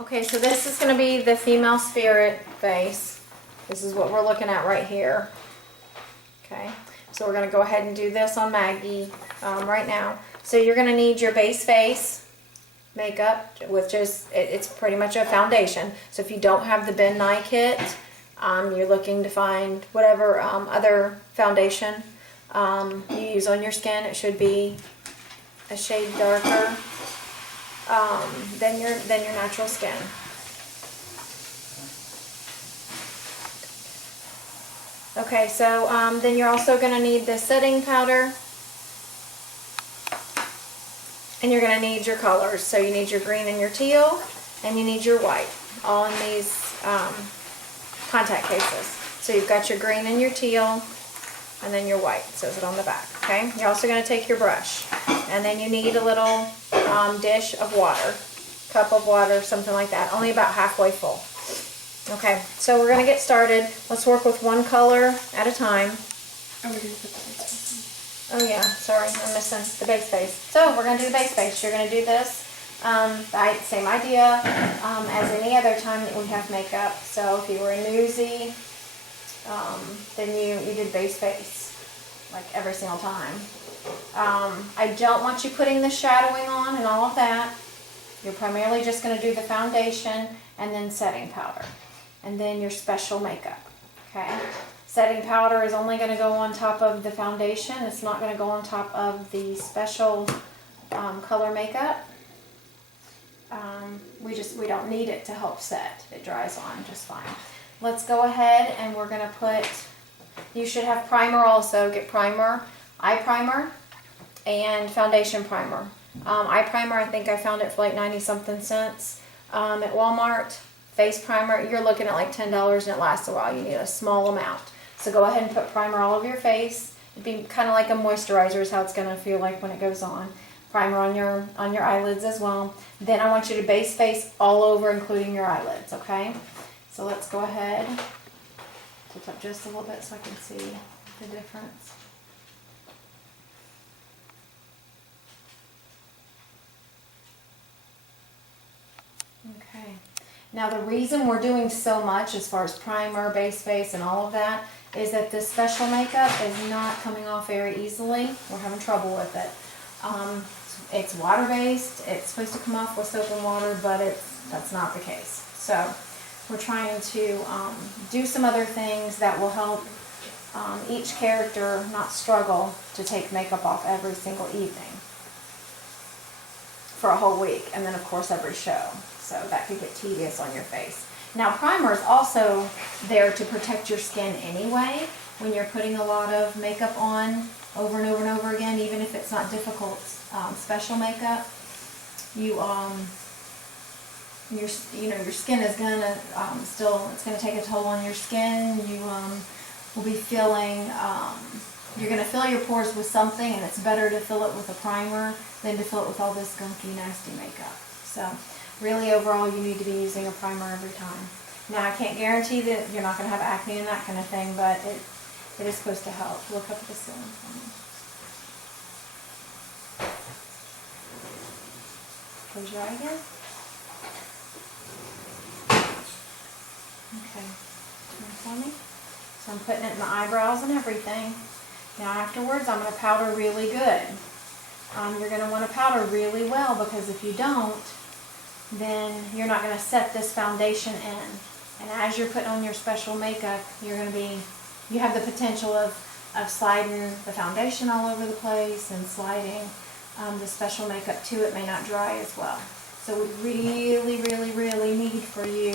Okay, so this is going to be the female spirit face. This is what we're looking at right here. Okay, so we're going to go ahead and do this on Maggie right now. So you're going to need your base face makeup, which is, it's pretty much a foundation. So if you don't have the Ben Nye kit, you're looking to find whatever other foundation you use on your skin. It should be a shade darker than your natural skin. Okay, so then you're also going to need the setting powder, and you're going to need your colors. So you need your green and your teal, and you need your white, all in these contact cases. So you've got your green and your teal, and then your white, says it on the back, okay? You're also going to take your brush, and then you need a little dish of water, cup of water, something like that, only about halfway full. Okay, so we're going to get started. Let's work with one color at a time. Oh, we're going to put the base face Oh yeah, sorry, I'm missing the base face. So we're going to do the base face. You're going to do this, same idea as any other time that we have makeup. So if you were a newsie, then you did base face, like every single time. I don't want you putting the shadowing on and all of that. You're primarily just going to do the foundation and then setting powder. And then your special makeup, okay? Setting powder is only going to go on top of the foundation. It's not going to go on top of the special color makeup. We don't need it to help set. It dries on just fine. Let's go ahead and we're going to put, you should have primer also. Get primer, eye primer, and foundation primer. Eye primer, I think I found it for like 90-something cents at Walmart. Face primer, you're looking at like $10 and it lasts a while. You need a small amount. So go ahead and put primer all over your face. It'd be kind of like a moisturizer is how it's going to feel like when it goes on. Primer on your eyelids as well. Then I want you to base face all over, including your eyelids, okay? So let's go ahead. Tilt up just a little bit so I can see the difference. Okay. Now the reason we're doing so much as far as primer, base face, and all of that is that this special makeup is not coming off very easily. We're having trouble with it. It's water-based. It's supposed to come off with soap and water, but that's not the case. So we're trying to do some other things that will help each character not struggle to take makeup off every single evening for a whole week, and then of course every show. So that could get tedious on your face. Now primer is also there to protect your skin anyway. When you're putting a lot of makeup on over and over and over again, even if it's not difficult special makeup, your skin is gonna it's gonna take a toll on your skin. You will be feeling you're gonna fill your pores with something, and it's better to fill it with a primer than to fill it with all this gunky, nasty makeup. So really, overall, you need to be using a primer every time. Now, I can't guarantee that you're not going to have acne and that kind of thing, but it is supposed to help. Look up at the ceiling for me. Close your eye again. Okay. Turn for me. So I'm putting it in the eyebrows and everything. Now, afterwards, I'm going to powder really good. You're going to want to powder really well, because if you don't, then you're not going to set this foundation in. And as you're putting on your special makeup, you have the potential of sliding the foundation all over the place and sliding the special makeup too. It may not dry as well. So we really, really, really need for you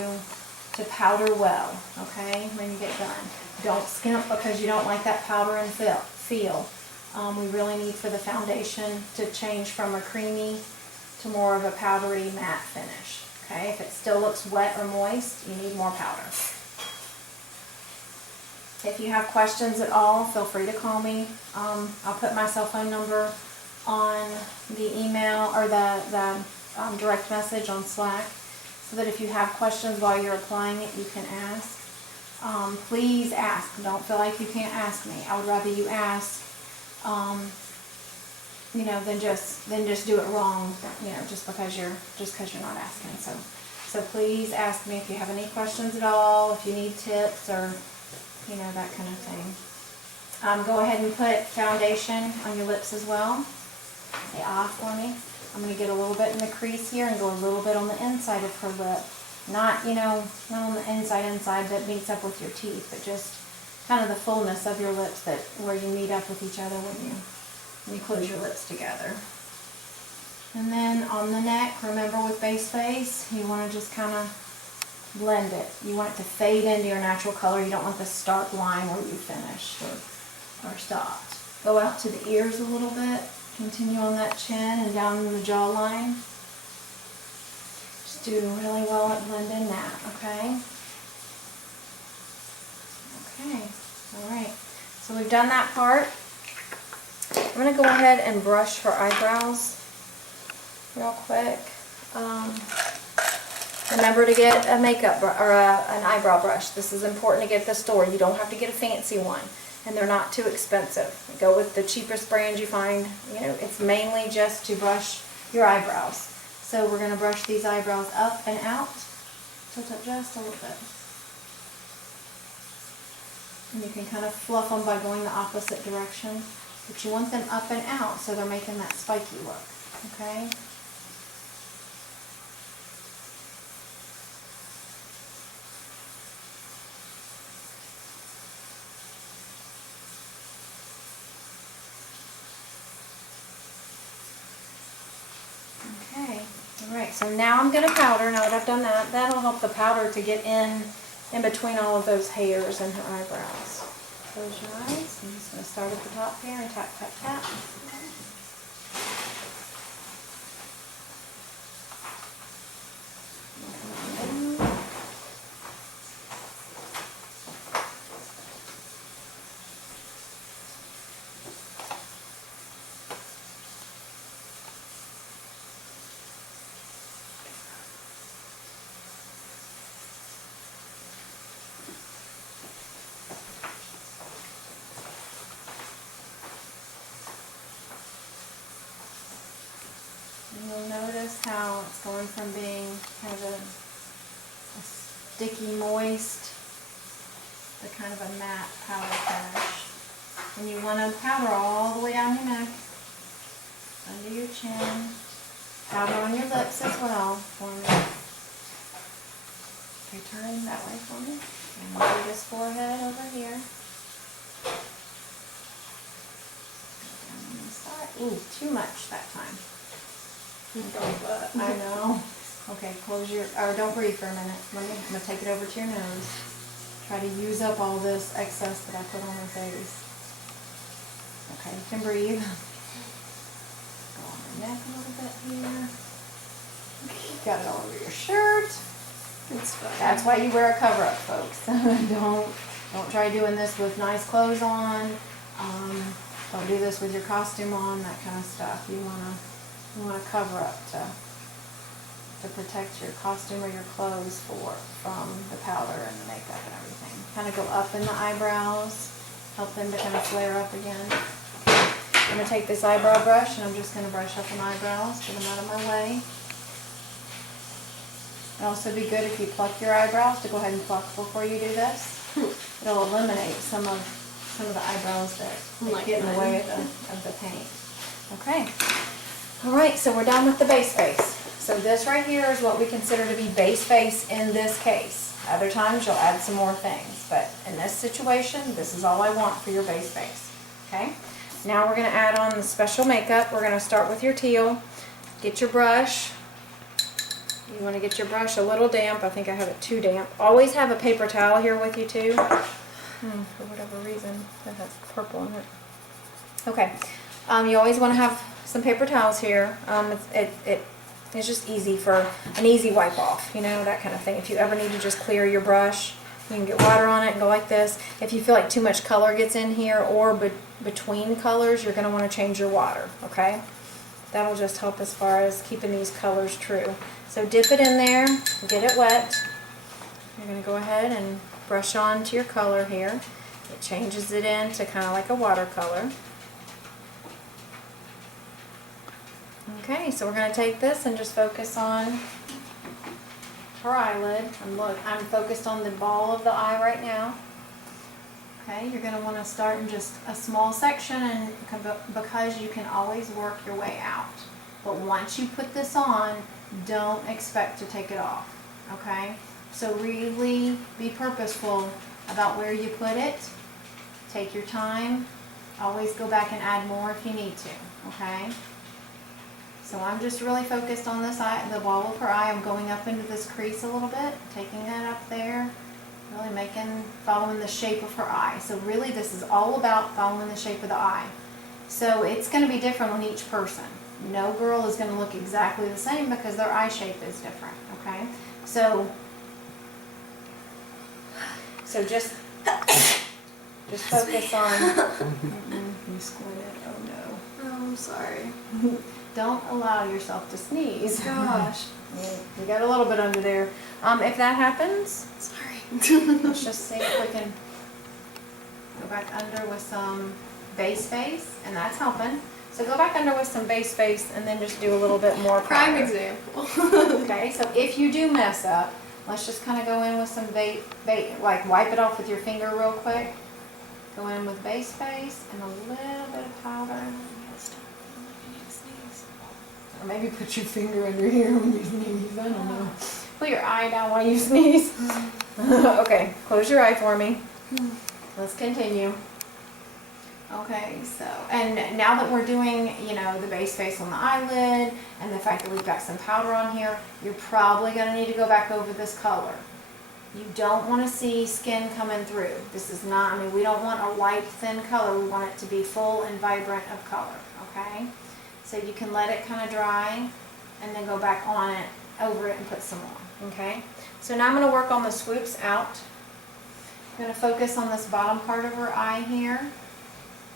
to powder well, okay, when you get done. Don't skimp because you don't like that powder and feel. We really need for the foundation to change from a creamy to more of a powdery matte finish. Okay, if it still looks wet or moist, you need more powder. If you have questions at all, feel free to call me. I'll put my cell phone number on the email or the direct message on Slack, so that if you have questions while you're applying it, you can ask. Please ask. Don't feel like you can't ask me. I would rather you ask than just do it wrong, just because you're not asking. So please ask me if you have any questions at all, if you need tips or, you know, that kind of thing. Go ahead and put foundation on your lips as well. Say ah for me. I'm going to get a little bit in the crease here and go a little bit on the inside of her lip. Not, you know, not on the inside that meets up with your teeth, but just kind of the fullness of your lips, that where you meet up with each other when you close your lips together. And then on the neck, remember with base face, you want to just kind of blend it. You want it to fade into your natural color. You don't want the stark line where you finished or stopped. Go out to the ears a little bit. Continue on that chin and down the jawline. Just do really well at blending that, okay? Okay, all right. So we've done that part. I'm going to go ahead and brush her eyebrows real quick. Remember to get a makeup or an eyebrow brush. This is important to get at the store. You don't have to get a fancy one, and they're not too expensive. Go with the cheapest brand you find. You know, it's mainly just to brush your eyebrows. So we're going to brush these eyebrows up and out. Tilt up just a little bit. And you can kind of fluff them by going the opposite direction. But you want them up and out so they're making that spiky look. Okay? Okay, alright, so now I'm going to powder. Now that I've done that, that'll help the powder to get in between all of those hairs and her eyebrows. Close your eyes. I'm just going to start at the top here and tap, tap, tap. You'll notice how it's going from being kind of a sticky, moist to kind of a matte powder finish. And you want to powder all the way down your neck, under your chin, powder on your lips as well for me. Okay, turn that way for me. And do this forehead over here. Down on this side. Ooh, too much that time. I know. Okay, close your, or don't breathe for a minute. I'm going to take it over to your nose. Try to use up all this excess that I put on her face. Okay, you can breathe. Go on your neck a little bit here. Got it all over your shirt. It's fine. That's why you wear a cover-up, folks. Don't try doing this with nice clothes on. Don't do this with your costume on, that kind of stuff. You want to cover up to protect your costume or your clothes from the powder and the makeup and everything. Kind of go up in the eyebrows, help them to kind of flare up again. I'm going to take this eyebrow brush and I'm just going to brush up my eyebrows, get them out of my way. It'll also be good if you pluck your eyebrows, to go ahead and pluck before you do this. It'll eliminate some of the eyebrows that get in the way of the paint. Okay. Alright, so we're done with the base face. So this right here is what we consider to be base face in this case. Other times you'll add some more things, but in this situation, this is all I want for your base face. Okay? Now we're going to add on the special makeup. We're going to start with your teal. Get your brush. You want to get your brush a little damp. I think I have it too damp. Always have a paper towel here with you too. For whatever reason, that has purple in it. Okay. You always want to have some paper towels here. It's just easy for an easy wipe off, you know, that kind of thing. If you ever need to just clear your brush, you can get water on it and go like this. If you feel like too much color gets in here or between colors, you're going to want to change your water, okay? That'll just help as far as keeping these colors true. So dip it in there, get it wet. You're going to go ahead and brush on to your color here. It changes it into kind of like a watercolor. Okay, so we're going to take this and just focus on her eyelid. I'm focused on the ball of the eye right now. Okay, you're going to want to start in just a small section, and because you can always work your way out. But once you put this on, don't expect to take it off. Okay, so really be purposeful about where you put it. Take your time. Always go back and add more if you need to. Okay. So I'm just really focused on this eye, the ball of her eye. I'm going up into this crease a little bit, taking it up there, really following the shape of her eye. So really this is all about following the shape of the eye. So it's going to be different on each person. No girl is going to look exactly the same because their eye shape is different, okay? So just focus on, you squinted, oh no. Oh, I'm sorry. Don't allow yourself to sneeze. Gosh. You got a little bit under there. If that happens, Sorry. let's just see if we can go back under with some base face, and that's helping. So go back under with some base face and then just do a little bit more Prime powder. example. Okay, so if you do mess up, let's just kind of go in with some like wipe it off with your finger real quick. Go in with base face and a little bit of powder. Or maybe put your finger under here when you sneeze. I don't know. Put your eye down while you sneeze. Okay, close your eye for me. Let's continue. Okay, so, and now that we're doing, the base face on the eyelid and the fact that we've got some powder on here, you're probably going to need to go back over this color. You don't want to see skin coming through. This is not, we don't want a light, thin color. We want it to be full and vibrant of color, okay? So you can let it kind of dry and then go back on it, over it, and put some more, okay? So now I'm going to work on the swoops out. I'm going to focus on this bottom part of her eye here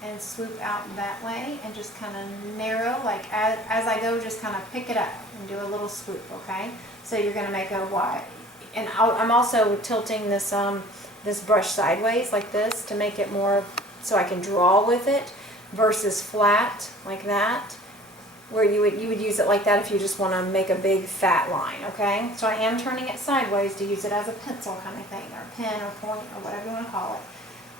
and swoop out that way and just kind of narrow, like as I go, just kind of pick it up and do a little swoop, okay? So you're going to make a wide, and I'm also tilting this this brush sideways like this to make it more, so I can draw with it versus flat like that, where you would use it like that if you just want to make a big fat line, okay? So I am turning it sideways to use it as a pencil kind of thing, or pen or point or whatever you want to call it.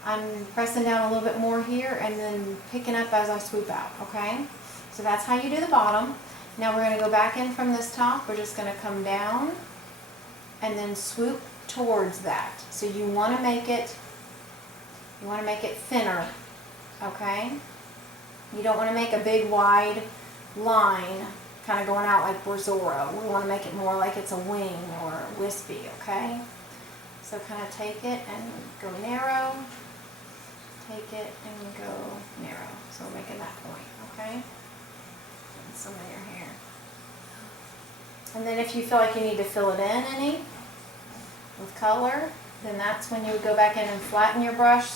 I'm pressing down a little bit more here and then picking up as I swoop out, okay? So that's how you do the bottom. Now we're going to go back in from this top. We're just going to come down and then swoop towards that. So you want to make it thinner, okay? You don't want to make a big wide line kind of going out like we're Zorro. We want to make it more like it's a wing or wispy, okay? So kind of take it and go narrow, take it and go narrow. So we're making that point, okay? And some of your hair. And then if you feel like you need to fill it in any with color, then that's when you would go back in and flatten your brush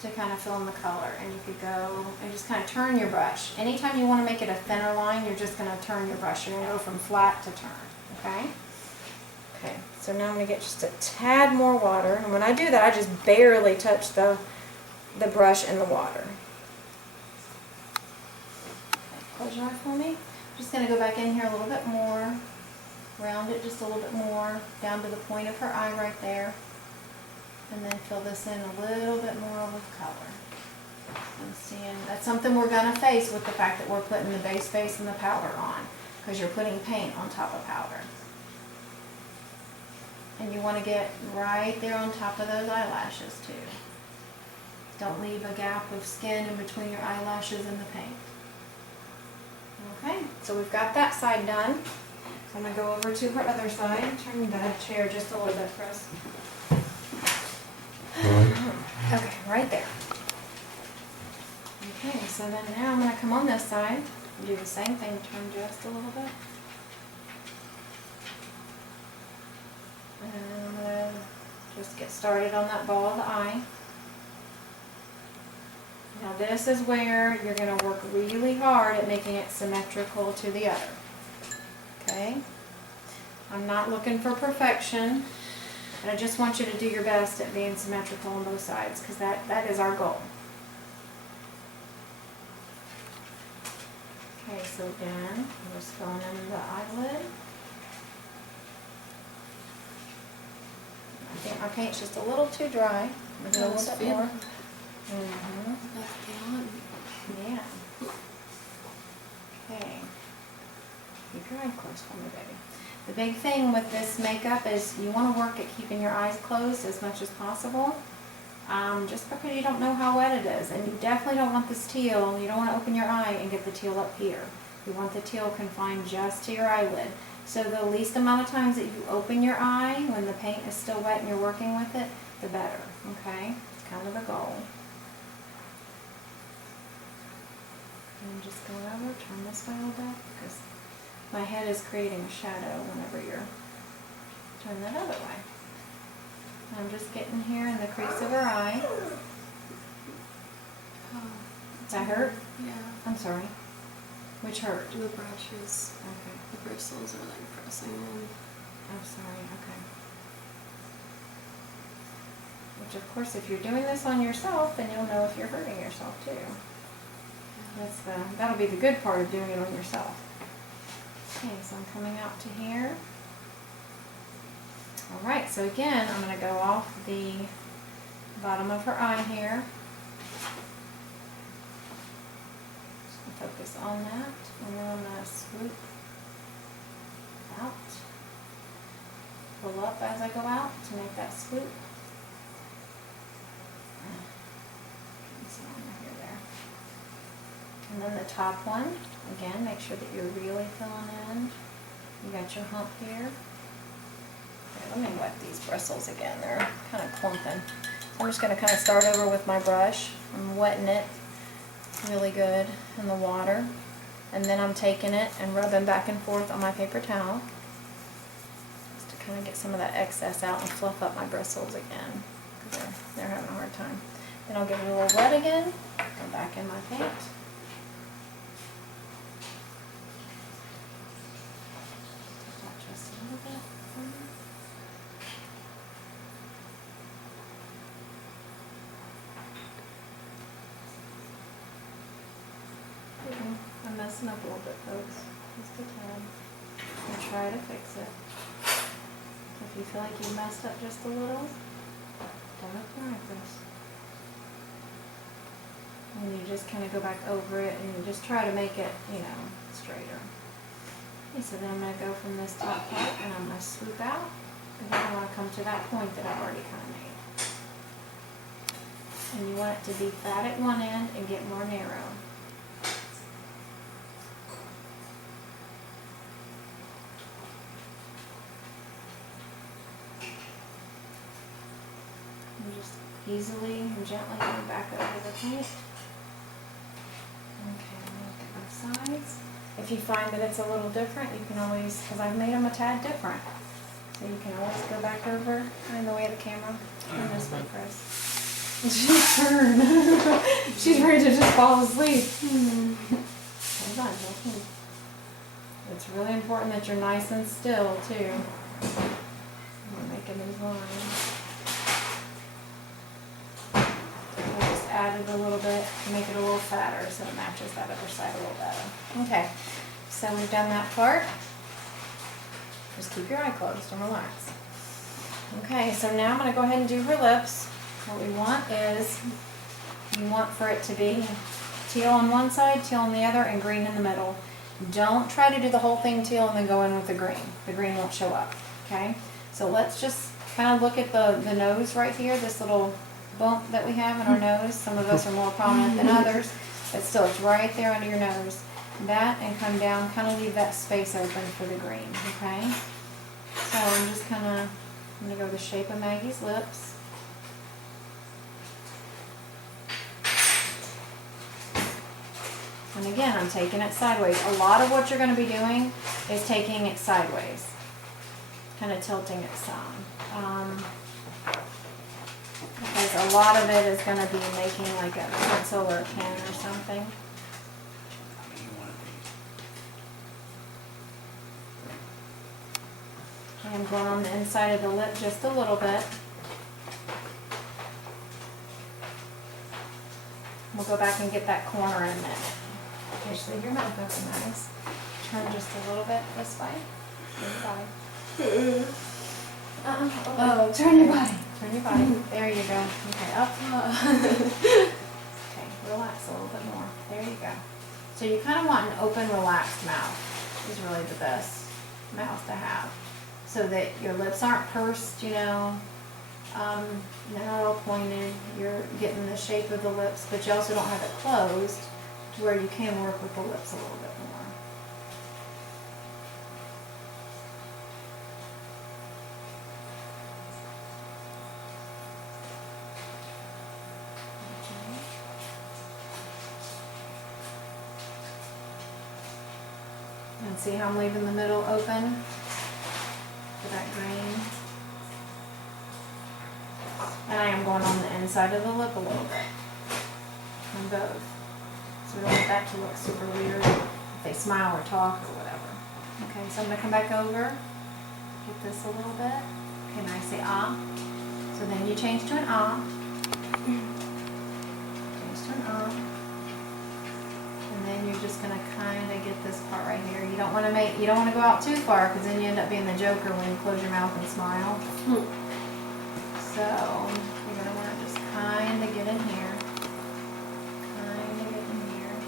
to kind of fill in the color. And you could go and just kind of turn your brush. Anytime you want to make it a thinner line, you're just going to turn your brush. You're going to go from flat to turn, okay? Okay, so now I'm going to get just a tad more water. And when I do that, I just barely touch the brush and the water. Okay, close your eye for me. I'm just going to go back in here a little bit more. Round it just a little bit more, down to the point of her eye right there. And then fill this in a little bit more with color. And seeing, that's something we're going to face with the fact that we're putting the base face and the powder on, because you're putting paint on top of powder. And you want to get right there on top of those eyelashes too. Don't leave a gap of skin in between your eyelashes and the paint. Okay, so we've got that side done. So I'm going to go over to her other side. Turn the chair just a little bit for us. Okay, right there. Okay, so then now I'm going to come on this side and do the same thing. Turn just a little bit. And I'm going to just get started on that ball of the eye. Now this is where you're going to work really hard at making it symmetrical to the other. Okay? I'm not looking for perfection, but I just want you to do your best at being symmetrical on both sides, because that is our goal. Okay, so again, I'm just filling in the eyelid. I think my paint's just a little too dry. Maybe a little bit more. Yeah. Okay. Keep your eye closed for me, baby. The big thing with this makeup is you want to work at keeping your eyes closed as much as possible. Just because you don't know how wet it is. And you definitely don't want this teal, you don't want to open your eye and get the teal up here. You want the teal confined just to your eyelid. So the least amount of times that you open your eye when the paint is still wet and you're working with it, the better, okay? It's kind of the goal. And just go over, turn this way a little bit, because my head is creating a shadow whenever you're, turn that other way. I'm just getting here in the crease of her eye. Oh, Does that hurt? yeah. I'm sorry. Which hurt? The brushes, Okay. the bristles are like pressing in. I'm sorry, okay. Which of course, if you're doing this on yourself, then you'll know if you're hurting yourself too. That'll be the good part of doing it on yourself. Okay, so I'm coming out to here. Alright, so again, I'm going to go off the bottom of her eye here. Just focus on that, and then I'm going to swoop out. Pull up as I go out to make that swoop. And then the top one, again, make sure that you're really filling in. You got your hump here. Okay, let me wet these bristles again. They're kind of clumping. So I'm just going to kind of start over with my brush. I'm wetting it really good in the water. And then I'm taking it and rubbing back and forth on my paper towel. Just to kind of get some of that excess out and fluff up my bristles again. Because they're having a hard time. Then I'll get it a little wet again. Go back in my paint. I'm messing up a little bit, folks. Just a tad. And try to fix it. If you feel like you messed up just a little, don't apply this. And you just kind of go back over it and you just try to make it, you know, straighter. Okay, so then I'm going to go from this top part and I'm going to swoop out. And then I want to come to that point that I've already kind of made. And you want it to be fat at one end and get more narrow. And just easily and gently go back over the paint. Okay, look at both sides. If you find that it's a little different, you can always, because I've made them a tad different, so you can always go back over in the way of the camera. Turn this way, Chris. She's turned. She's ready to just fall asleep. Hold on, don't move. It's really important that you're nice and still too. I'm making these lines. I just added a little bit to make it a little fatter so it matches that other side a little better. Okay, so we've done that part. Just keep your eye closed and relax. Okay, so now I'm going to go ahead and do her lips. What we want is, you want for it to be teal on one side, teal on the other, and green in the middle. Don't try to do the whole thing teal and then go in with the green. The green won't show up, okay? So let's just kind of look at the nose right here, this little bump that we have in our nose. Some of us are more prominent than others, but still it's right there under your nose. That and come down, kind of leave that space open for the green, okay? So I'm just kind of, I'm going to go the shape of Maggie's lips. And again, I'm taking it sideways. A lot of what you're going to be doing is taking it sideways. Kind of tilting it some. Because a lot of it is going to be making like a pencil or a pen or something. And I'm going on the inside of the lip just a little bit. We'll go back and get that corner in a minute. Okay, so your mouth open, nice. Turn just a little bit this way. Good body. Oh, turn your body. Turn your body. There you go. Okay, up. Okay, relax a little bit more. There you go. So you kind of want an open, relaxed mouth is really the best mouth to have. So that your lips aren't pursed, they're not all pointed. You're getting the shape of the lips, but you also don't have it closed to where you can work with the lips a little bit more. And see how I'm leaving the middle open for that green. And I am going on the inside of the lip a little bit on both. So we don't want that to look super weird if they smile or talk or whatever. Okay, so I'm gonna come back over, get this a little bit. Okay, now I say ah. So then you change to an ah. Change to an ah. And then you're just gonna kind of get this part right here. You don't want to go out too far because then you end up being the Joker when you close your mouth and smile. So you're gonna want to just kind of get in here. Kind of get in here.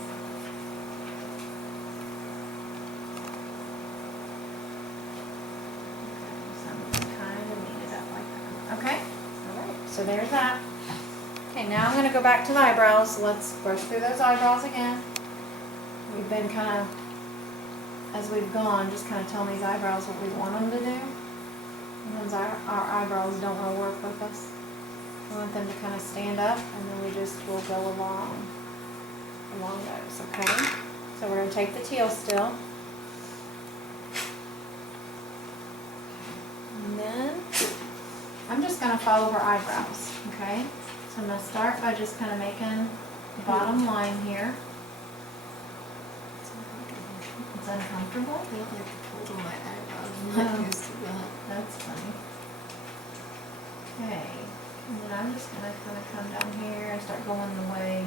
Okay, so I'm just kind of knead it up like that. Okay? Alright, so there's that. Okay, now I'm gonna go back to the eyebrows. Let's brush through those eyebrows again. We've been kind of, as we've gone, just kind of telling these eyebrows what we want them to do. Sometimes our eyebrows don't want to work with us. We want them to kind of stand up, and then we just will go along those, okay? So we're going to take the teal still. And then I'm just going to follow her eyebrows, okay? So I'm going to start by just kind of making the bottom line here. It's uncomfortable? I feel like I pulled on my eyebrows. I'm Oh. not used to that. That's funny. Okay, and then I'm just gonna kind of come down here and start going the way,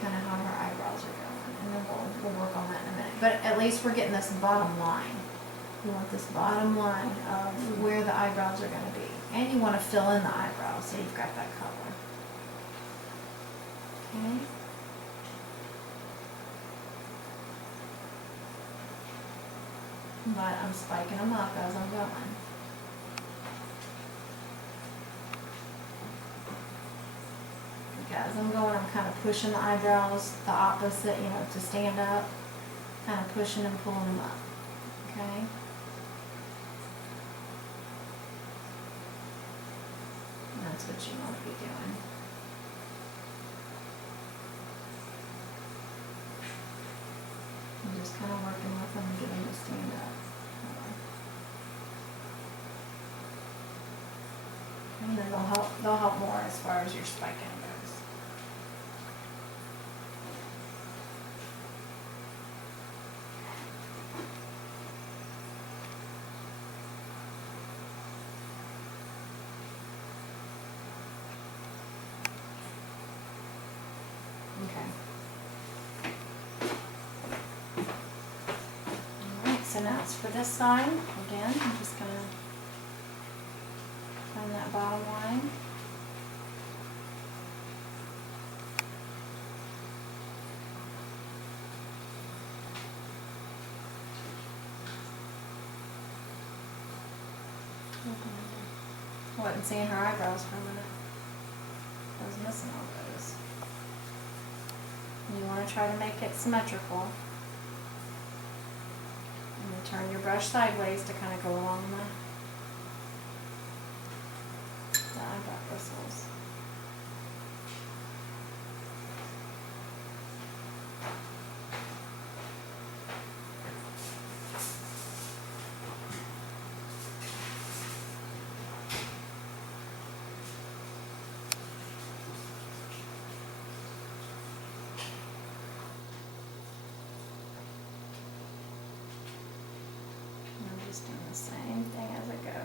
kind of how her eyebrows are going, and then we'll work on that in a minute. But at least we're getting this bottom line. You want this bottom line of where the eyebrows are gonna be, and you want to fill in the eyebrows so you've got that color. Okay. But I'm spiking them up as I'm going. As I'm going, I'm kind of pushing the eyebrows the opposite, to stand up. Kind of pushing and pulling them up. Okay? And that's what you want to be doing. I'm just kind of working with them and getting them to stand up. And then they'll help more as far as your spiking goes. Okay. Alright, so now it's for this side. Again, I'm just going to find that bottom line. I wasn't seeing her eyebrows for a minute. I was missing all those. And you want to try to make it symmetrical. And then turn your brush sideways to kind of go along the eyebrow bristles. Just doing the same thing as I go.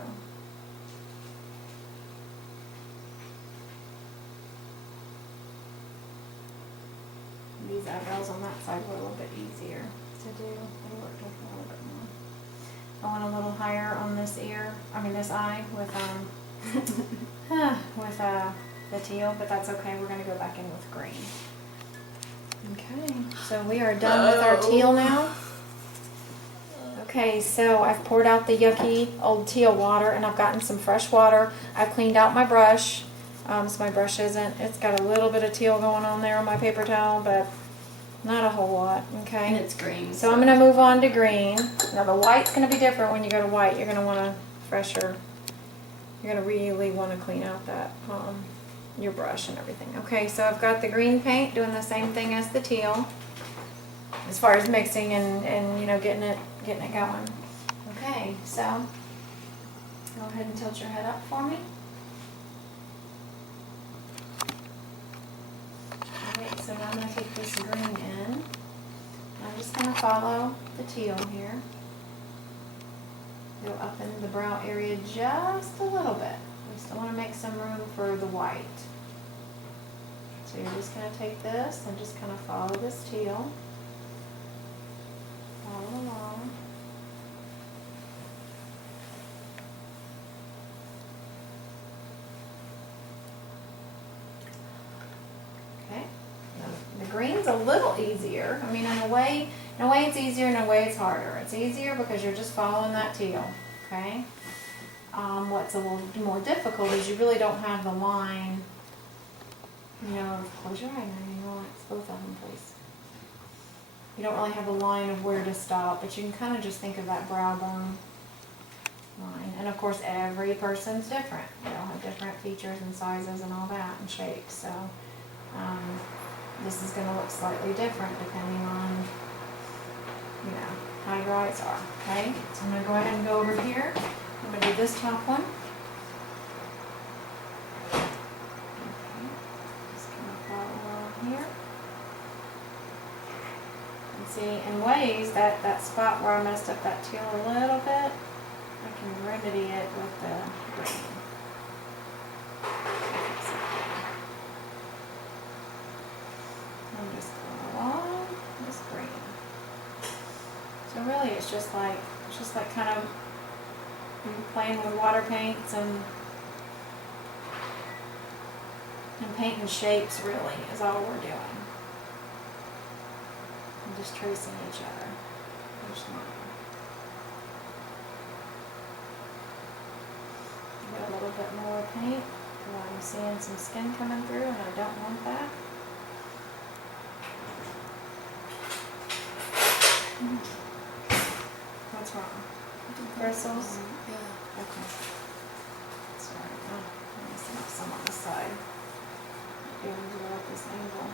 These eyebrows on that side were a little bit easier to do. They worked with me a little bit more. I went a little higher on this this eye with with the teal, but that's okay. We're gonna go back in with green. Okay, so we are done with our teal now. Okay, so I've poured out the yucky old teal water and I've gotten some fresh water. I've cleaned out my brush. So my brush it's got a little bit of teal going on there on my paper towel, but not a whole lot, okay? And it's green. So I'm going to move on to green. Now the white's going to be different when you go to white. You're going to want you're going to really want to clean out that, your brush and everything. Okay, so I've got the green paint doing the same thing as the teal as far as mixing and getting it going. Okay, so go ahead and tilt your head up for me. Alright, so now I'm going to take this green in. I'm just going to follow the teal here. Go up in the brow area just a little bit. We still want to make some room for the white. So you're just going to take this and just kind of follow this teal. Follow along. Okay. The green's a little easier. I mean, in a way it's easier, in a way it's harder. It's easier because you're just following that teal, okay? What's a little more difficult is you really don't have the line, close your eye now, relax both of them, please. You don't really have a line of where to stop, but you can kind of just think of that brow bone line. And of course, every person's different. They all have different features and sizes and all that and shapes, so this is going to look slightly different depending on, how your eyes are, okay? So I'm going to go ahead and go over here. I'm going to do this top one. Okay. Just kind of follow along here. And see, in ways, that spot where I messed up that teal a little bit, I can remedy it with the green. I'm just going along this green. So really it's just like kind of playing with water paints and painting shapes really is all we're doing. And just tracing each other. There's mine. Get a little bit more paint because I'm seeing some skin coming through and I don't want that. What's wrong? Bristles? Yeah. Okay. Sorry. Oh, I'm messing up some on the side. Maybe I'll do it at this angle.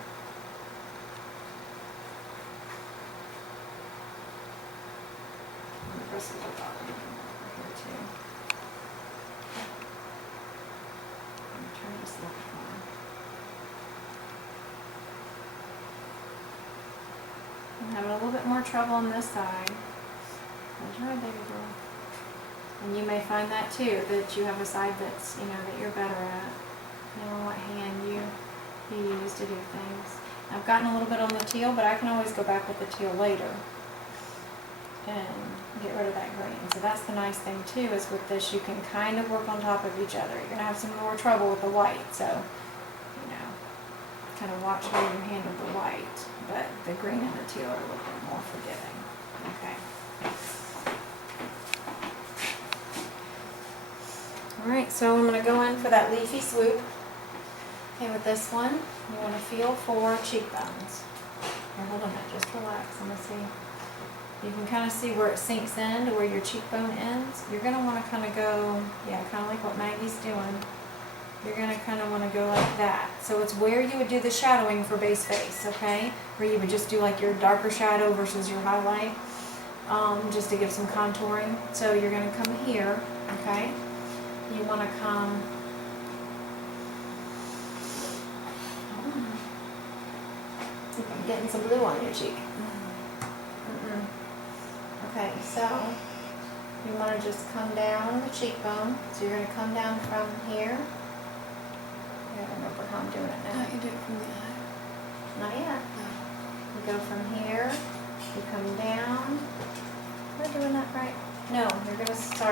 And the bristles are bothering me over here too. I'm trying to slow it down. I'm having a little bit more trouble on this side. Close your eye, baby girl. And you may find that too, that you have a side that's, that you're better at. What hand you use to do things. I've gotten a little bit on the teal, but I can always go back with the teal later and get rid of that green. So that's the nice thing too, is with this you can kind of work on top of each other. You're going to have some more trouble with the white, so, kind of watch how you handle the white. But the green and the teal are a little bit more forgiving. Okay. Alright, so I'm going to go in for that leafy swoop. Okay, with this one, you want to feel for cheekbones. Here, hold on a minute, just relax. I'm going to see. You can kind of see where it sinks in to where your cheekbone ends. You're going to want to kind of go, kind of like what Maggie's doing. You're going to kind of want to go like that. So it's where you would do the shadowing for base face, okay? Where you would just do like your darker shadow versus your highlight, just to give some contouring. So you're going to come here, okay? You want to come, I think I'm getting some blue on your cheek. Okay, so you want to just come down the cheekbone. So you're going to come down from here. I don't remember how I'm doing it now. Don't you do it from the eye? Not yet. No. You go from here, you come down. Am I doing that right? No,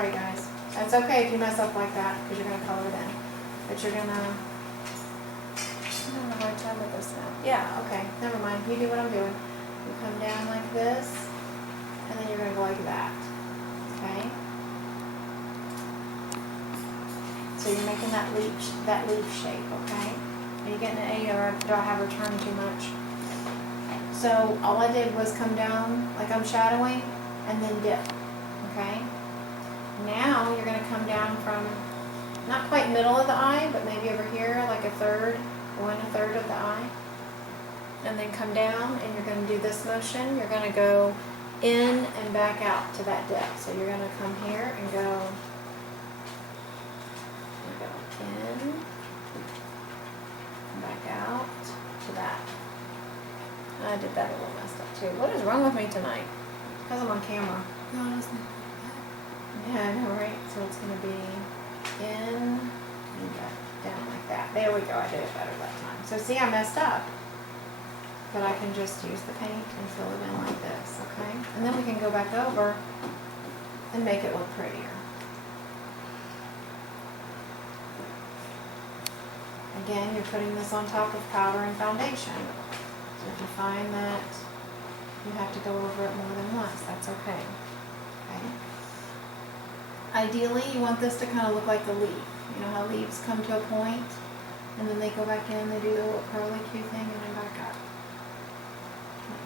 Sorry, guys. It's okay if you mess up like that, because you're gonna color it in. But you're gonna, I'm having a hard time with this now. Yeah, okay, never mind. You do what I'm doing. You come down like this, and then you're gonna go like that, okay? So you're making that leaf shape, okay? Are you getting an 8, or do I have her turn too much? So all I did was come down like I'm shadowing, and then dip, okay? Now you're gonna come down from, not quite middle of the eye, but maybe over here, like a third, 1/3 of the eye. And then come down, and you're gonna do this motion. You're gonna go in and back out to that dip. So you're gonna come here and go in, and back out to that. I did that a little messed up too. What is wrong with me tonight? Because I'm on camera. Yeah, I know, right? So it's going to be in and back down like that. There we go. I did it better that time. So see, I messed up. But I can just use the paint and fill it in like this, okay? And then we can go back over and make it look prettier. Again, you're putting this on top of powder and foundation. So if you find that you have to go over it more than once, that's okay. Okay? Ideally, you want this to kind of look like the leaf. You know how leaves come to a point, and then they go back in, they do the little curly Q thing, and then back up.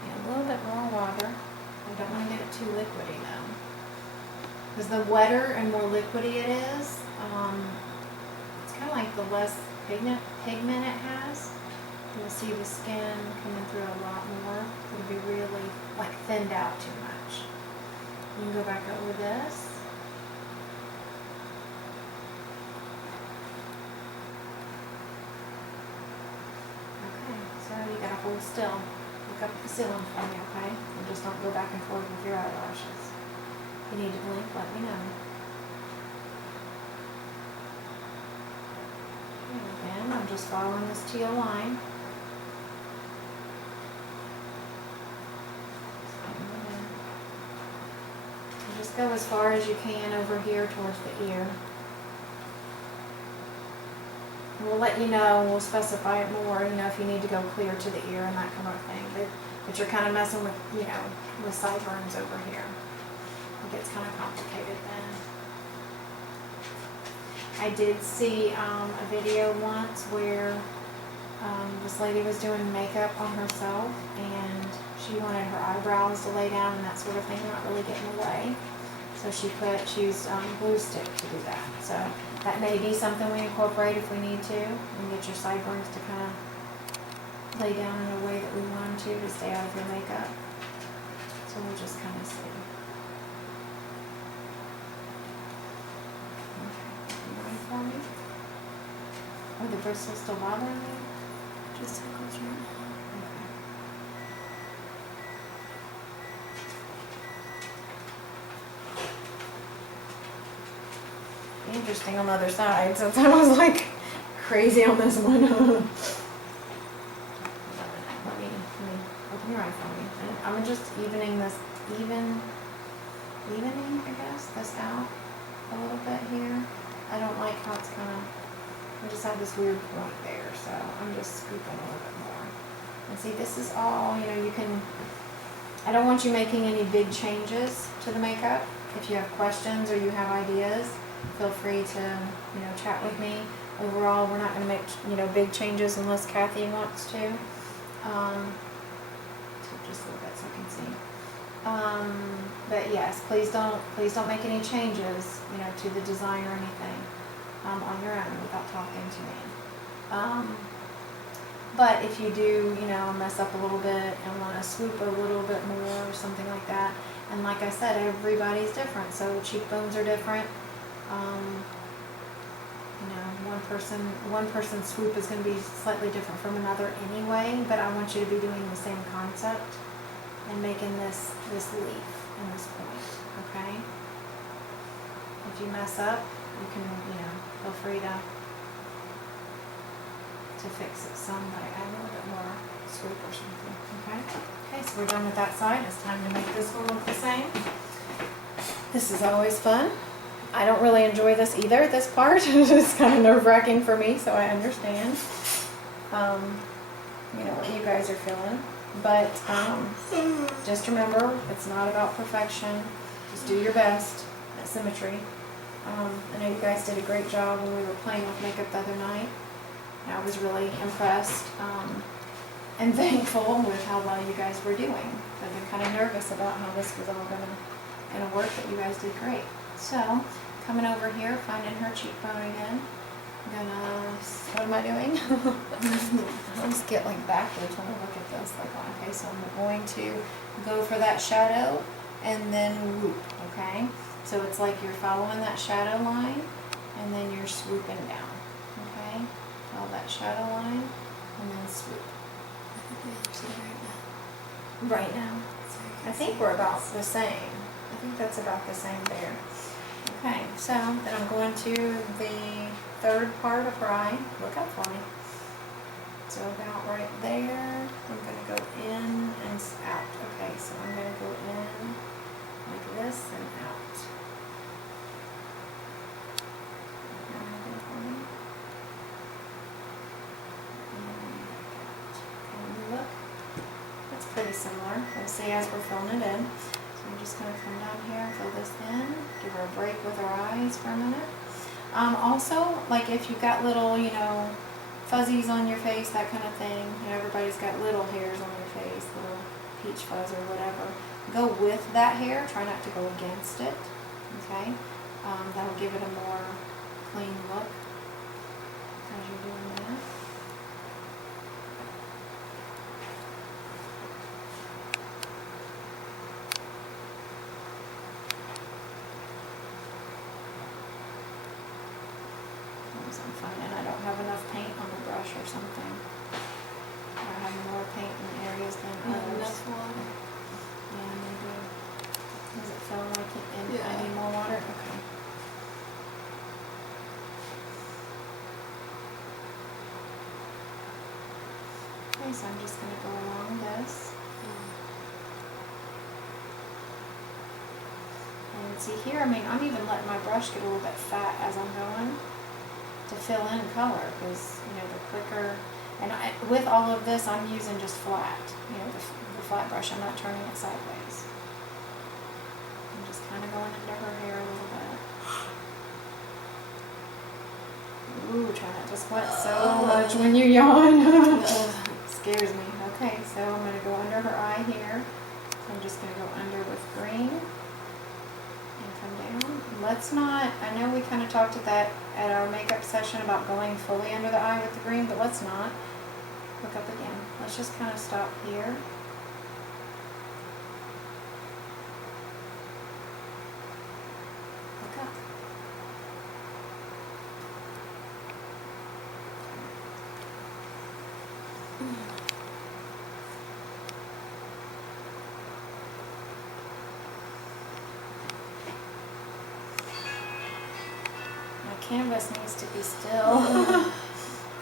A little bit more water. I don't want to get it too liquidy though. Because the wetter and more liquidy it is, it's kind of like the less pigment it has. You'll see the skin coming through a lot more. It'll be really like thinned out too much. You can go back over this. Okay, so you gotta hold still. Look up at the ceiling for me, okay? And just don't go back and forth with your eyelashes. If you need to blink, let me know. Again, I'm just following this teal line. And just go as far as you can over here towards the ear. We'll let you know, we'll specify it more, you know, if you need to go clear to the ear and that kind of thing. But you're kind of messing with, you know, with sideburns over here. It gets kind of complicated then. I did see a video once where this lady was doing makeup on herself, and she wanted her eyebrows to lay down and that sort of thing, not really get in the way. So she used glue stick to do that. So that may be something we incorporate if we need to, and get your sideburns to kind of lay down in a way that we want them to stay out of your makeup. So we'll just kind of see. For me? Are the bristles still bothering you? Just tickles right now. Okay. Interesting on the other side, since I was like crazy on this one. Let me open your eye for me. And I'm just evening this, evening, I guess, this out a little bit here. I don't like how it's kind of, I just have this weird point there, so I'm just scooping a little bit more. And see, this is all, you know, you can, I don't want you making any big changes to the makeup. If you have questions or you have ideas, feel free to, you know, chat with me. Overall, we're not going to make, you know, big changes unless Kathy wants to. Just a little bit so I can see. But yes, please don't make any changes, you know, to the design or anything on your own without talking to me. But if you do, you know, mess up a little bit and want to swoop a little bit more or something like that, and like I said, everybody's different, so cheekbones are different. You know, one person's swoop is going to be slightly different from another anyway, but I want you to be doing the same concept and making this leaf in this point, okay? If you mess up, you can, you know, feel free to fix it some by adding a little bit more swoop or something, okay? Okay, so we're done with that side. It's time to make this one look the same. This is always fun. I don't really enjoy this either, this part. It's kind of nerve-wracking for me, so I understand. You know what you guys are feeling. But just remember, it's not about perfection. Just do your best at symmetry. I know you guys did a great job when we were playing with makeup the other night. I was really impressed and thankful with how well you guys were doing. I've been kind of nervous about how this was all gonna work, but you guys did great. So, coming over here, finding her cheekbone again. What am I doing? I always get like backwards when I look at this. Like, okay, so I'm going to go for that shadow and then whoop, okay? So it's like you're following that shadow line and then you're swooping down, okay? Follow that shadow line and then swoop. Right now. I think we're about the same. I think that's about the same there. Okay, so then I'm going to the third part of her eye. Look up for me. So about right there, I'm going to go in and out. Okay, so I'm going to go in like this and out. And look, that's pretty similar. We'll see as we're filling it in. So I'm just going to come down here, fill this in, give her a break with her eyes for a minute. Also, like if you've got little, you know, fuzzies on your face, that kind of thing, you know, everybody's got little hairs on their face, little peach fuzz or whatever. Go with that hair, try not to go against it, okay? That'll give it a more clean look as you're doing that. I'm finding I don't have enough paint on the brush or something. I have more paint in areas than Not others. enough water. Yeah, maybe. Does it feel like I need more water? Okay. Okay, so I'm just going to go along this. And see here, I mean, I'm even letting my brush get a little bit fat as I'm going to fill in color, because, you know, the quicker, and with all of this, I'm using just flat, you know, the flat brush. I'm not turning it sideways. I'm just kind of going into her hair a little bit. Ooh, try not to sweat so much when you yawn. Scares me. Okay, so I'm going to go under her eye here. So I'm just going to go under with green. Come down. Let's not, I know we kind of talked at our makeup session about going fully under the eye with the green, but let's not. Look up again. Let's just kind of stop here. Look up. Canvas needs to be still.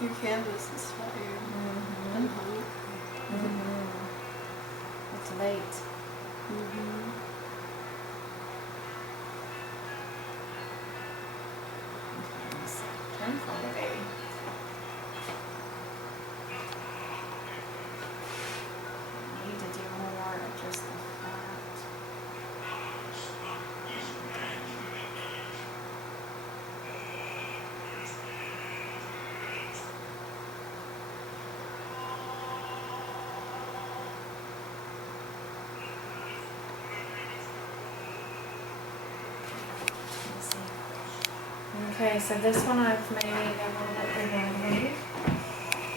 Your canvas is fire. I'm hungry. It's late. Turn for me, baby. I need to do more of just the flat. Okay, so this one I've made a little bit bigger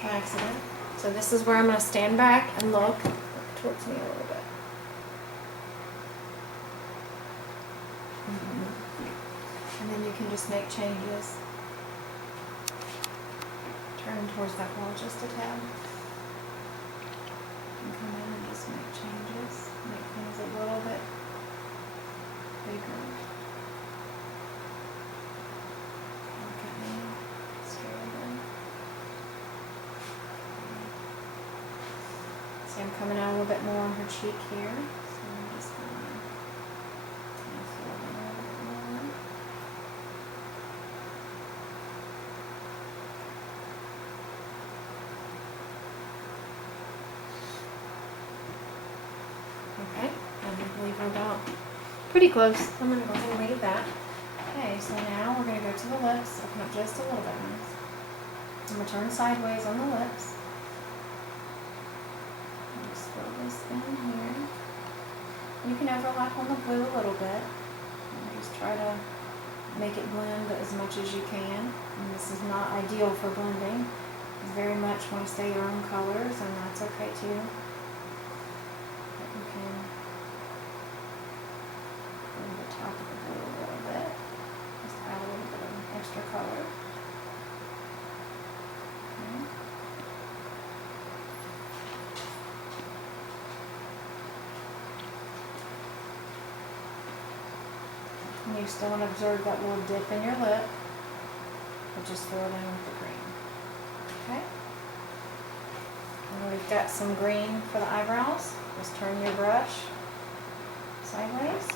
by accident. So this is where I'm going to stand back and look towards me a little bit. And then you can just make changes. Turn towards that wall just a tad. And come in and just make changes. Make things a little bit bigger. I'm coming out a little bit more on her cheek here, so I'm just going to fill in a little bit more. Okay, I believe we're about pretty close. I'm gonna go ahead and leave that. Okay, so now we're gonna go to the lips. Open up just a little bit, nice. I'm gonna turn sideways on the lips. Just fill this in here. You can overlap on the blue a little bit. And just try to make it blend as much as you can. And this is not ideal for blending. You very much want to stay your own colors, and that's okay too. But you can blend the top of the blue a little bit. Just add a little bit of extra color. Okay. And you still want to observe that little dip in your lip, but just fill it in with the green. Okay? And we've got some green for the eyebrows. Just turn your brush sideways.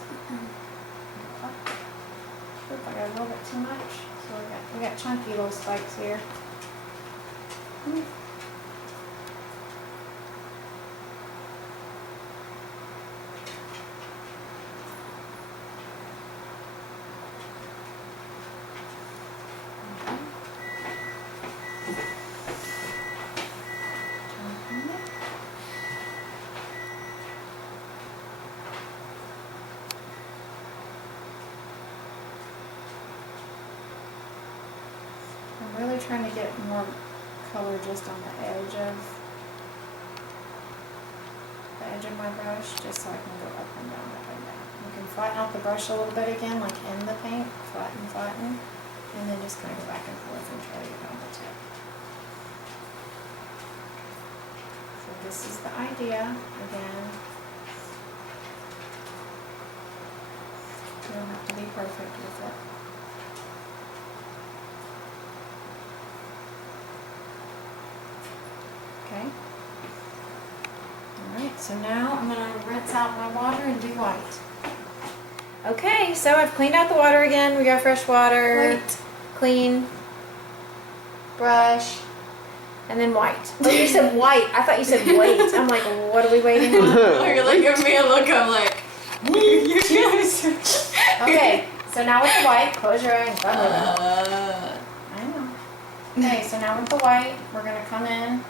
Oop, I got a little bit too much. So we got chunky little spikes here. I'm really trying to get more color just on the edge of my brush, just so I can go up and down, up and down. You can flatten out the brush a little bit again, like in the paint, flatten, and then just kind of go back and forth and try to get on the tip. So this is the idea, again. You don't have to be perfect with it. Okay. Alright, so now I'm going to rinse out my water and do white. Okay, so I've cleaned out the water again. We got fresh water. White. Clean. Brush. And then white. Oh, you said white. I thought you said wait. I'm like, what are we waiting on? You're like, give me a look. I'm like, you guys. Okay, so now with the white, close your eye and cover them. I know. Okay, so now with the white, we're going to come in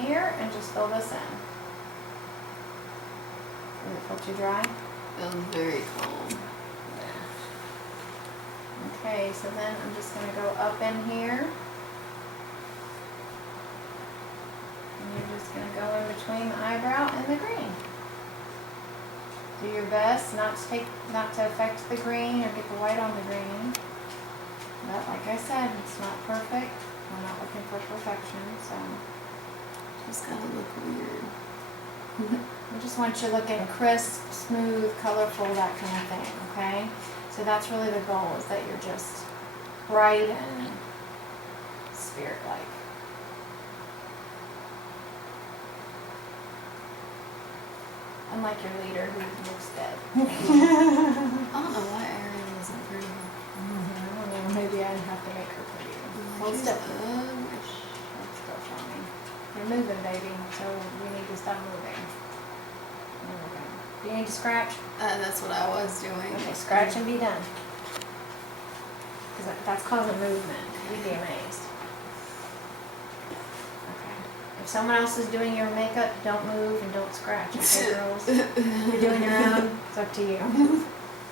here and just fill this in. Does it feel too dry? Feels very cold. Okay, so then I'm just going to go up in here. And you're just going to go in between the eyebrow and the green. Do your best not to affect the green or get the white on the green. But like I said, it's not perfect. We're not looking for perfection, so It's gonna look weird. we just want you looking crisp, smooth, colorful, that kind of thing, okay? So that's really the goal, is that you're just bright and spirit-like. Unlike your leader who looks dead. I don't know why Erin wasn't pretty. I don't know, maybe I'd have to make her prettier. Hold She's still. ugly. Hold still for me. You're moving, baby, so we need to stop moving. There we go. Do you need to scratch? That's what I was doing. Okay, scratch and be done. Because that's causing movement. You'd be amazed. Okay. If someone else is doing your makeup, don't move and don't scratch. Okay, girls? You're doing your own. It's up to you.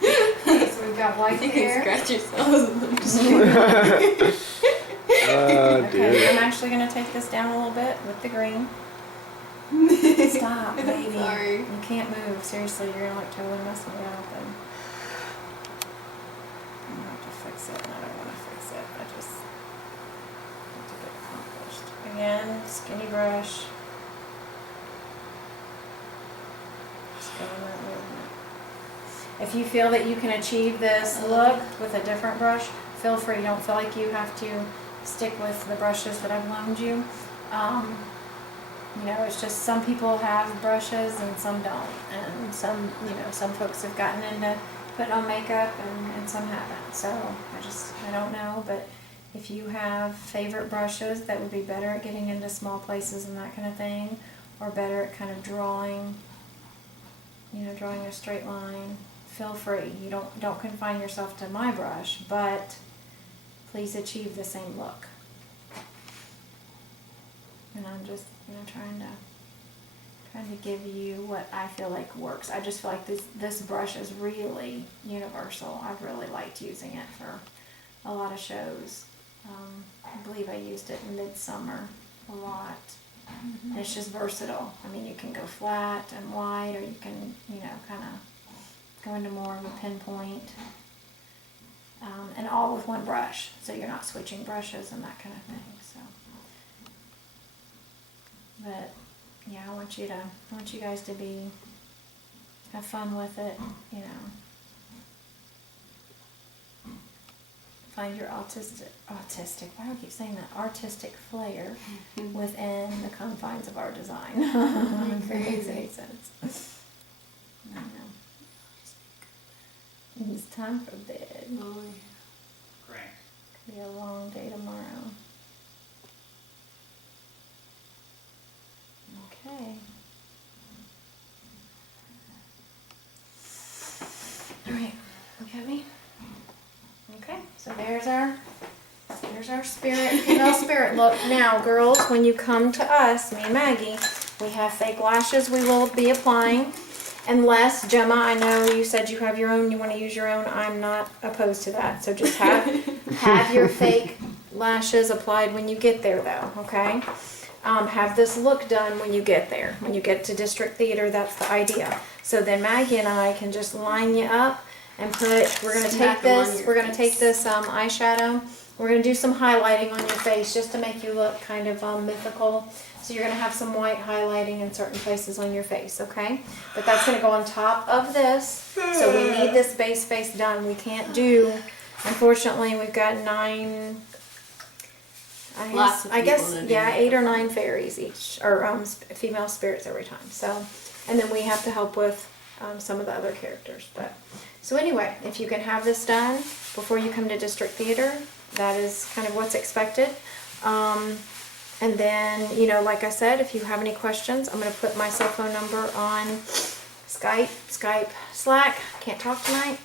Okay, so we've got white You here. can scratch yourself. I'm just kidding. Okay, I'm actually going to take this down a little bit with the green. Stop, baby. Sorry. You can't move. Seriously, you're going to like totally mess me up. And I'm going to have to fix it, and I don't want to fix it. I just want to get accomplished. Again, skinny brush. Just go in that movement. If you feel that you can achieve this look with a different brush, feel free. Don't feel like you have to stick with the brushes that I've loaned you. You know, it's just some people have brushes and some don't. And some, you know, some folks have gotten into putting on makeup and some haven't. So I don't know. But if you have favorite brushes that would be better at getting into small places and that kind of thing, or better at kind of drawing, drawing a straight line, feel free. You don't confine yourself to my brush, but please achieve the same look. And I'm just, trying to give you what I feel like works. I just feel like this brush is really universal. I've really liked using it for a lot of shows. I believe I used it in Midsummer a lot. Mm-hmm. And it's just versatile. I mean, you can go flat and wide, or you can, kind of go into more of a pinpoint. And all with one brush, so you're not switching brushes and that kind of thing. So, but yeah, I want you guys to have fun with it. Find your artistic. Why do I keep saying that? Artistic flair within the confines of our design. If it makes any sense. I know. It's time for bed. Oh, yeah. Great. Could be a long day tomorrow. Okay. Alright, look at me. Okay, so there's our female spirit look. Now, girls, when you come to us, me and Maggie, we have fake lashes we will be applying. Unless, Gemma, I know you said you have your own, you want to use your own. I'm not opposed to that. So just have your fake lashes applied when you get there, though, okay? Have this look done when you get there. When you get to District Theater, that's the idea. So then Maggie and I can just line you up and we're going to take this eyeshadow. We're going to do some highlighting on your face just to make you look kind of mythical. So you're going to have some white highlighting in certain places on your face, okay? But that's going to go on top of this. So we need this base face done. We can't do, unfortunately, we've got 8 or 9 fairies each, or female spirits every time. So, and then we have to help with some of the other characters. So anyway, if you can have this done before you come to District Theater, that is kind of what's expected. And then, like I said, if you have any questions, I'm going to put my cell phone number on Skype, Slack. Can't talk tonight.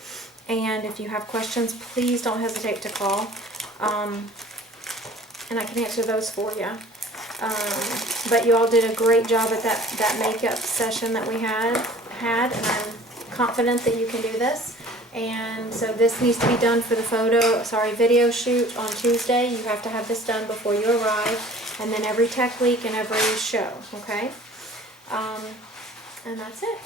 And if you have questions, please don't hesitate to call. And I can answer those for you. But you all did a great job at that makeup session that we had, and I'm confident that you can do this. And so this needs to be done for the video shoot on Tuesday. You have to have this done before you arrive. And then every tech week and every show, okay? And that's it.